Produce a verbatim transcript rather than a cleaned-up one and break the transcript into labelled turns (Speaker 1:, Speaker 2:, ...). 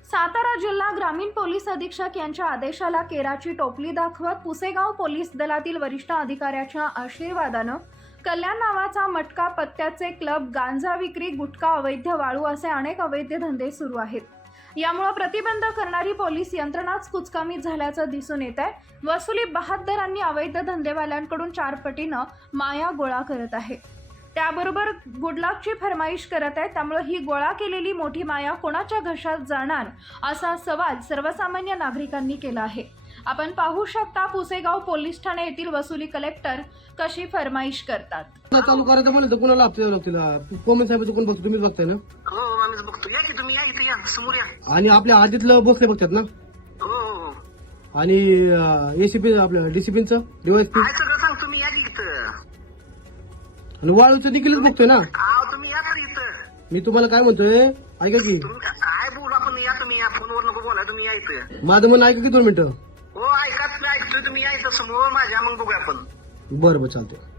Speaker 1: सातारा जिल्हा ग्रामीण पोलीस अधीक्षक यांच्या आदेशाला केराची टोपली दाखवत पुसेगाव पोलीस दलातील वरिष्ठ अधिकाऱ्याच्या आशीर्वादानं कल्याण नावाचा मटका पत्त्याचे क्लब, गांजा विक्री, गुटखा, अवैध वाळू असे अनेक अवैध धंदे सुरू आहेत. यामुळे प्रतिबंध करणारी पोलीस यंत्रणाच कुचकामी झाल्याचं दिसून येत आहे. वसुली बहादरांनी अवैध धंदेवाल्यांकडून चार पटीनं माया गोळा करत आहे. त्याबरोबर गुडलकची फरमाईश करत आहे. त्यामुळे ही गोळा केलेली मोठी माया कोणाच्या घशात जाणार असा सवाल सर्वसामान्य नागरिकांनी केला आहे. आपण पाहू शकता पुसेगाव पोलीस ठाणे येथील वसुली कलेक्टर कशी फरमाईश करतात.
Speaker 2: चालू करायचं म्हणलं तर कुणाला आपल्याला लागतील? कोमल साहेबाचं कोण बघतो? तुम्हीच बघताय ना?
Speaker 3: हो आम्हीच बघतो. या की तुम्ही, या इथे, या समोर या.
Speaker 2: आणि आपल्या आधीतलं भोसले बघतात ना?
Speaker 3: हो हो
Speaker 2: आणि एसीपी आपलं डीसीपीचं डीवायएसपी
Speaker 3: काय सगळं सांग. तुम्ही या की इथं.
Speaker 2: आणि वाळूचं देखील बघतोय ना?
Speaker 3: आव तुम्ही या तर इथं.
Speaker 2: मी तुम्हाला काय म्हणतोय, ऐका की.
Speaker 3: तुम्ही काय बोलू आपण, या तुम्ही, या फोनवर नको बोला. तुम्ही या इथं.
Speaker 2: माझं म्हणणं ऐका की दोन मिनिटं.
Speaker 3: हो ऐका, तुम्ही ऐकतोय. तुम्ही या इथं समोर माझ्या, मग बघूया आपण.
Speaker 2: बरं बरं चालतंय.